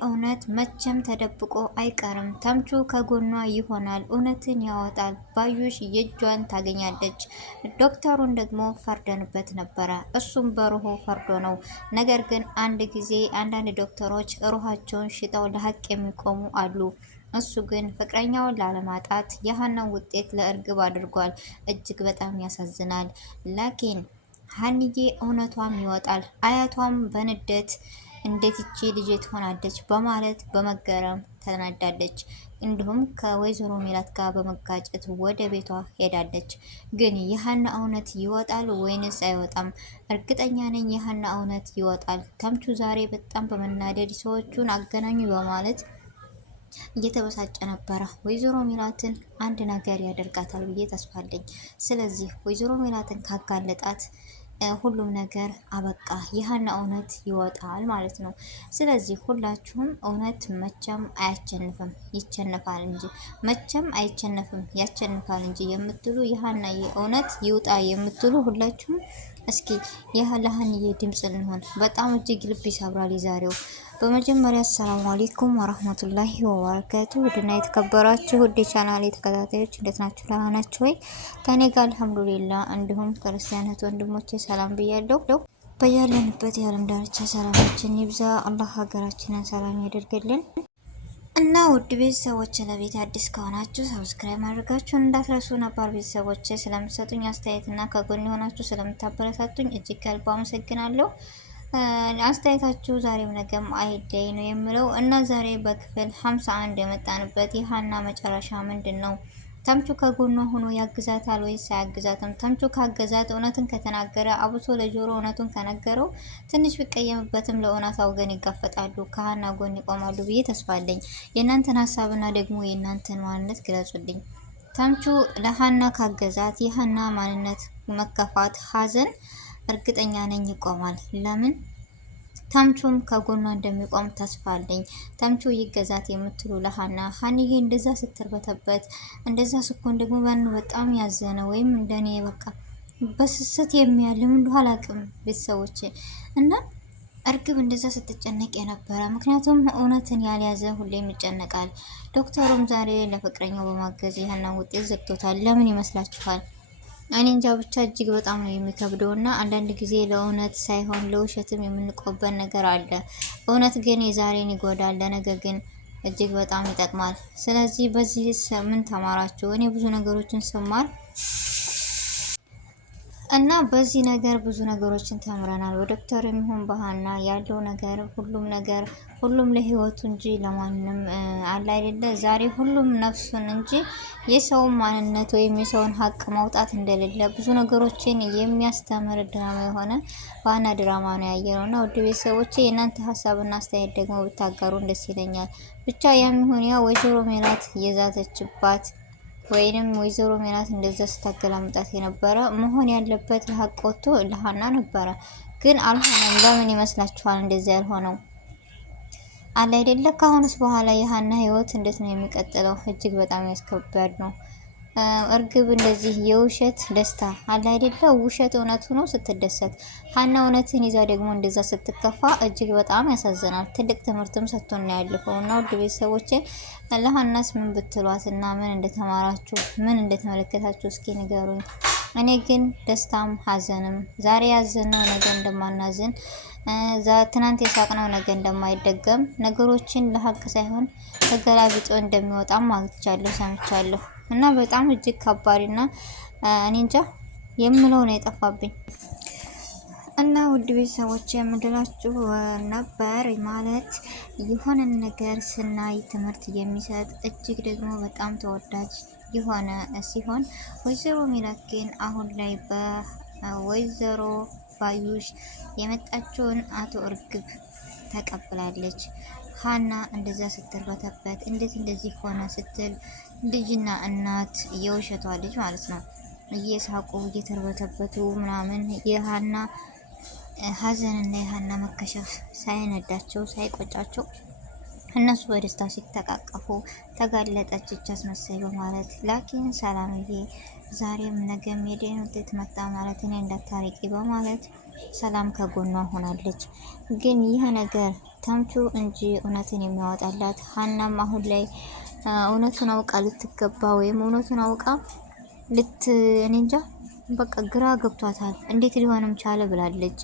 እውነት መቼም ተደብቆ አይቀርም። ተምቹ ከጎኗ ይሆናል፣ እውነትን ያወጣል። ባዩሽ የእጇን ታገኛለች። ዶክተሩን ደግሞ ፈርደንበት ነበረ። እሱም በሩሁ ፈርዶ ነው። ነገር ግን አንዳንድ ዶክተሮች ሩሃቸውን ሽጠው ለሀቅ የሚቆሙ አሉ። እሱ ግን ፍቅረኛውን ላለማጣት የሀናን ውጤት ለእርግብ አድርጓል። እጅግ በጣም ያሳዝናል። ላኪን ሀንዬ እውነቷም ይወጣል። አያቷም በንዴት እንዴት ይቺ ልጅ ትሆናለች በማለት በመገረም ተናዳለች። እንዲሁም ከወይዘሮ ሜላት ጋር በመጋጨት ወደ ቤቷ ሄዳለች። ግን የሀና እውነት ይወጣል ወይንስ አይወጣም? እርግጠኛ ነኝ የሀና እውነት ይወጣል። ተምቹ ዛሬ በጣም በመናደድ ሰዎቹን አገናኙ በማለት እየተበሳጨ ነበረ። ወይዘሮ ሜላትን አንድ ነገር ያደርጋታል ብዬ ተስፋ አለኝ። ስለዚህ ወይዘሮ ሜላትን ካጋለጣት ሁሉም ነገር አበቃ፣ የሀና እውነት ይወጣል ማለት ነው። ስለዚህ ሁላችሁም እውነት መቼም አያቸንፍም ይቸነፋል እንጂ መቼም አይቸነፍም ያቸንፋል እንጂ የምትሉ የሀና እውነት ይውጣ የምትሉ ሁላችሁም እስኪ ለሀንዬ ድምጽ ልንሆን። በጣም እጅግ ልብ ይሰብራል የዛሬው። በመጀመሪያ አሰላሙ አለይኩም ወራህመቱላሂ ወበረካቱ። ውድና የተከበራችሁ ውድ ቻናሌ ተከታታዮች እንዴት ናችሁ? ደህና ናችሁ ወይ? ከኔ ጋር አልሐምዱሊላህ። እንዲሁም ክርስቲያን እህት ወንድሞቼ ሰላም ብያለሁ። በያለንበት የዓለም ዳርቻ ሰላማችን ይብዛ። አላህ ሀገራችንን ሰላም ያደርግልን። እና ውድ ቤተሰቦች ለቤት አዲስ ከሆናችሁ ሰብስክራይብ ማድረጋችሁን እንዳትረሱ። ነባር ቤተሰቦች ስለምትሰጡኝ አስተያየትና ከጎን የሆናችሁ ስለምታበረታቱኝ እጅግ ከልብ አመሰግናለሁ። አስተያየታችሁ ዛሬም ነገም አይለይ ነው የምለው። እና ዛሬ በክፍል 51 የመጣንበት የሀና መጨረሻ ምንድን ነው? ተምቹ ከጎኗ ሆኖ ያግዛታል ወይስ አያግዛትም? ተምቹ ካገዛት እውነትን ከተናገረ አብሶ ለጆሮ እውነቱን ከነገረው ትንሽ ቢቀየምበትም ለእውነታው ግን ይጋፈጣሉ፣ ከሀና ጎን ይቆማሉ ብዬ ተስፋ አለኝ። የእናንተን ሀሳብና ደግሞ የእናንተን ማንነት ግለጹልኝ። ተምቹ ለሀና ካገዛት የሀና ማንነት መከፋት፣ ሀዘን እርግጠኛ ነኝ ይቆማል። ለምን? ተምቹም ከጎኗ እንደሚቆም ተስፋ አለኝ። ተምቹ ይገዛት የምትሉ ለሀና ሀንዬ እንደዛ ስትርበተበት እንደዛ ስኮን ደግሞ በጣም ያዘነ ወይም እንደኔ በቃ በስስት የሚያልም እንደው አላቅም ቤተሰቦች እና እርግብ እንደዛ ስትጨነቅ የነበረ ምክንያቱም እውነትን ያልያዘ ሁሌም ይጨነቃል። ዶክተሩም ዛሬ ለፍቅረኛው በማገዝ የሀናን ውጤት ዘግቶታል። ለምን ይመስላችኋል? እኔ እንጃ ብቻ እጅግ በጣም ነው የሚከብደው። እና አንዳንድ ጊዜ ለእውነት ሳይሆን ለውሸትም የምንቆበን ነገር አለ። እውነት ግን የዛሬን ይጎዳል፣ ለነገ ግን እጅግ በጣም ይጠቅማል። ስለዚህ በዚህ ምን ተማራችሁ? እኔ ብዙ ነገሮችን ስማር እና በዚህ ነገር ብዙ ነገሮችን ተምረናል። በዶክተር የሚሆን በሀና ያለው ነገር ሁሉም ለህይወቱ እንጂ ለማንም አለ አይደለ። ዛሬ ሁሉም ነፍሱን እንጂ የሰውን ማንነት ወይም የሰውን ሀቅ ማውጣት እንደሌለ ብዙ ነገሮችን የሚያስተምር ድራማ የሆነ በሀና ድራማ ነው ያየነው። እና ውድ ቤተሰቦቼ የእናንተ ሀሳብና አስተያየት ደግሞ ብታጋሩን ደስ ይለኛል። ብቻ ያም ይሁን ያ ወይዘሮ ሜላት የዛተችባት ወይንም ወይዘሮ ሜላት እንደዛ ስታገላምጣት የነበረ መሆን ያለበት ለሀቅ ወጥቶ ለሀና ነበረ፣ ግን አልሆነም። ለምን ይመስላችኋል እንደዚህ ያልሆነው? አለ አይደለ። ካሁንስ በኋላ የሀና ህይወት እንዴት ነው የሚቀጥለው? እጅግ በጣም ያስከብዳል ነው። እርግብ እንደዚህ የውሸት ደስታ አለ አይደለ፣ ውሸት እውነት ሆኖ ስትደሰት፣ ሀና እውነትን ይዛ ደግሞ እንደዛ ስትከፋ እጅግ በጣም ያሳዝናል። ትልቅ ትምህርትም ሰጥቶን ያለፈው እና ውድ ቤተሰቦቼ ለሀናስ ምን ብትሏት እና ምን እንደተማራችሁ ምን እንደተመለከታችሁ እስኪ ንገሩኝ። እኔ ግን ደስታም ሀዘንም ዛሬ ያዘነው ነገ እንደማናዝን ትናንት የሳቅነው ነገ እንደማይደገም ነገሮችን ለሀቅ ሳይሆን ተገላቢጦ እንደሚወጣም አግኝቻለሁ ሰምቻለሁ። እና በጣም እጅግ ከባድና እኔ እንጃ የምለው ነው የጠፋብኝ። እና ውድ ቤተሰቦች የምንላችሁ ነበር ማለት የሆነን ነገር ስናይ ትምህርት የሚሰጥ እጅግ ደግሞ በጣም ተወዳጅ የሆነ ሲሆን ወይዘሮ ሜላት ግን አሁን ላይ በወይዘሮ ባዩሽ የመጣችውን አቶ እርግብ ተቀብላለች። ሀና እንደዛ ስትርበተበት እንዴት እንደዚህ ሆነ ስትል ልጅና እናት የውሸቷ ልጅ ማለት ነው እየሳቁ እየተርበተበቱ ምናምን የሀና ሀዘንና የሀና መከሸፍ ሳይነዳቸው ሳይቆጫቸው እነሱ በደስታ ሲተቃቀፉ ተጋለጠች እች አስመሳይ በማለት ላኪን ሰላምዬ ዛሬም ነገም የደን ውጤት መጣ ማለት እኔ እንዳታሪቂ በማለት ሰላም ከጎኗ ሆናለች። ግን ይህ ነገር ተምቹ እንጂ እውነትን የሚያወጣላት። ሀናም አሁን ላይ እውነቱን አውቃ ልትገባ ወይም እውነቱን አውቃ እኔ እንጃ በቃ ግራ ገብቷታል። እንዴት ሊሆንም ቻለ ብላለች።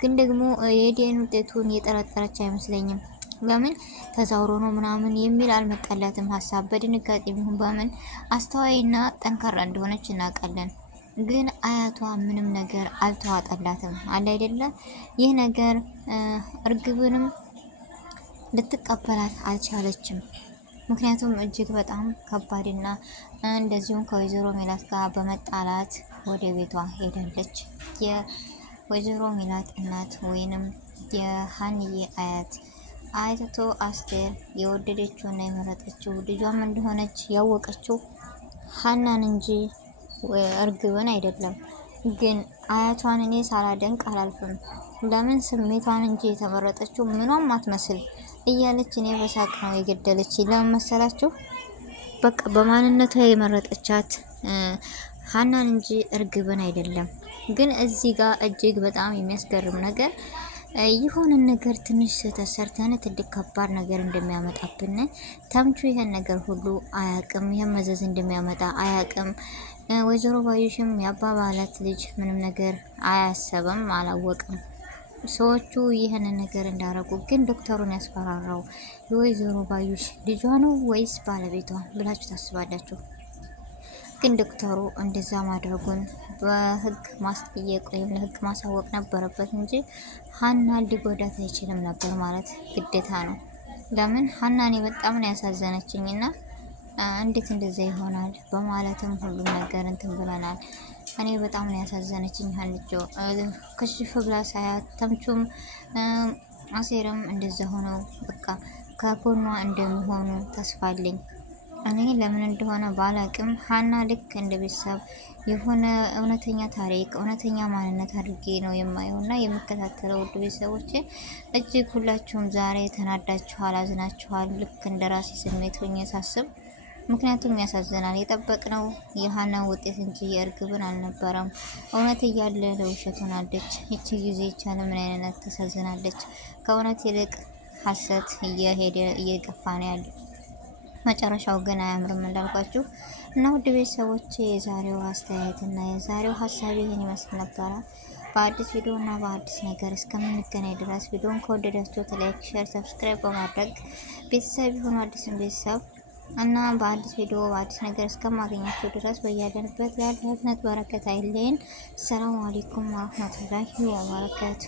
ግን ደግሞ የዲኤንኤ ውጤቱን የጠረጠረች አይመስለኝም። ለምን ተዛውሮ ነው ምናምን የሚል አልመጣላትም ሀሳብ። በድንጋጤ ቢሆን በምን አስተዋይና ጠንካራ እንደሆነች እናውቃለን። ግን አያቷ ምንም ነገር አልተዋጠላትም አለ አይደለ? ይህ ነገር እርግብንም ልትቀበላት አልቻለችም። ምክንያቱም እጅግ በጣም ከባድና እንደዚሁም ከወይዘሮ ሜላት ጋር በመጣላት ወደ ቤቷ ሄዳለች። የወይዘሮ ሜላት እናት ወይንም የሀንዬ አያት አይቶ አስቴር የወደደችው እና የመረጠችው ልጇም እንደሆነች ያወቀችው ሀናን እንጂ እርግብን አይደለም። ግን አያቷን እኔ ሳላደንቅ አላልፍም። ለምን ስሜቷን እንጂ የተመረጠችው ምኗም አትመስል እያለች እኔ በሳቅ ነው የገደለች። ለምን መሰላችሁ? በቃ በማንነቷ የመረጠቻት ሀናን እንጂ እርግብን አይደለም። ግን እዚህ ጋር እጅግ በጣም የሚያስገርም ነገር የሆነን ነገር ትንሽ ስህተት ሰርተን ትልቅ ከባድ ነገር እንደሚያመጣብን ተምቹ ይሄን ነገር ሁሉ አያቅም። ይሄን መዘዝ እንደሚያመጣ አያቅም። ወይዘሮ ባዩሽም የአባባላት ልጅ ምንም ነገር አያሰብም፣ አላወቅም። ሰዎቹ ይህንን ነገር እንዳረጉ ግን ዶክተሩን ያስፈራራው የወይዘሮ ባዩሽ ልጇ ነው ወይስ ባለቤቷ ብላችሁ ታስባላችሁ? ግን ዶክተሩ እንደዛ ማድረጉን በህግ ማስጠየቅ ወይም ለህግ ማሳወቅ ነበረበት እንጂ ሀና ሊጎዳት አይችልም ነበር ማለት ግዴታ ነው። ለምን ሀናኔ በጣም ነው ያሳዘነችኝና እንዴት እንደዛ ይሆናል በማለትም ሁሉም ነገር እንትን ብለናል። እኔ በጣም ነው ያሳዘነችኝ ሀንቾ ከሽፍ ብላ ሳያት፣ ተምቹም አሴርም እንደዛ ሆነው በቃ ከጎኗ እንደሚሆኑ ተስፋ አለኝ። እኔ ለምን እንደሆነ ባላቅም ሀና ልክ እንደ ቤተሰብ የሆነ እውነተኛ ታሪክ እውነተኛ ማንነት አድርጌ ነው የማየው እና የምከታተለው። ውድ ቤተሰቦቼ እጅግ ሁላችሁም ዛሬ ተናዳችኋል፣ አዝናችኋል። ልክ እንደ ራሴ ስሜት ሆኜ ሳስብ ምክንያቱም ያሳዝናል። የጠበቅነው የሀናን ውጤት እንጂ የእርግብን አልነበረም። እውነት እያለ ለውሸት ሆናለች። ይቺ ጊዜ ይቻለ ምን አይነት ተሳዝናለች። ከእውነት ይልቅ ሀሰት እየሄደ እየገፋ ነው ያለ። መጨረሻው ግን አያምርም እንዳልኳችሁ እና ውድ ቤተሰቦቼ የዛሬው አስተያየት እና የዛሬው ሀሳብ ይህን ይመስል ነበረ። በአዲስ ቪዲዮ እና በአዲስ ነገር እስከምንገናኝ ድረስ ቪዲዮን ከወደዳችሁት ላይክ፣ ሼር፣ ሰብስክራይብ በማድረግ ቤተሰብ ይሁኑ። አዲስን ቤተሰብ እና በአዲስ ቪዲዮ በአዲስ ነገር እስከማገኛችሁ ድረስ በያለንበት ያለህነት በረከት አይለየን። ሰላም አለይኩም ወራህመቱላሂ ወበረካቱ።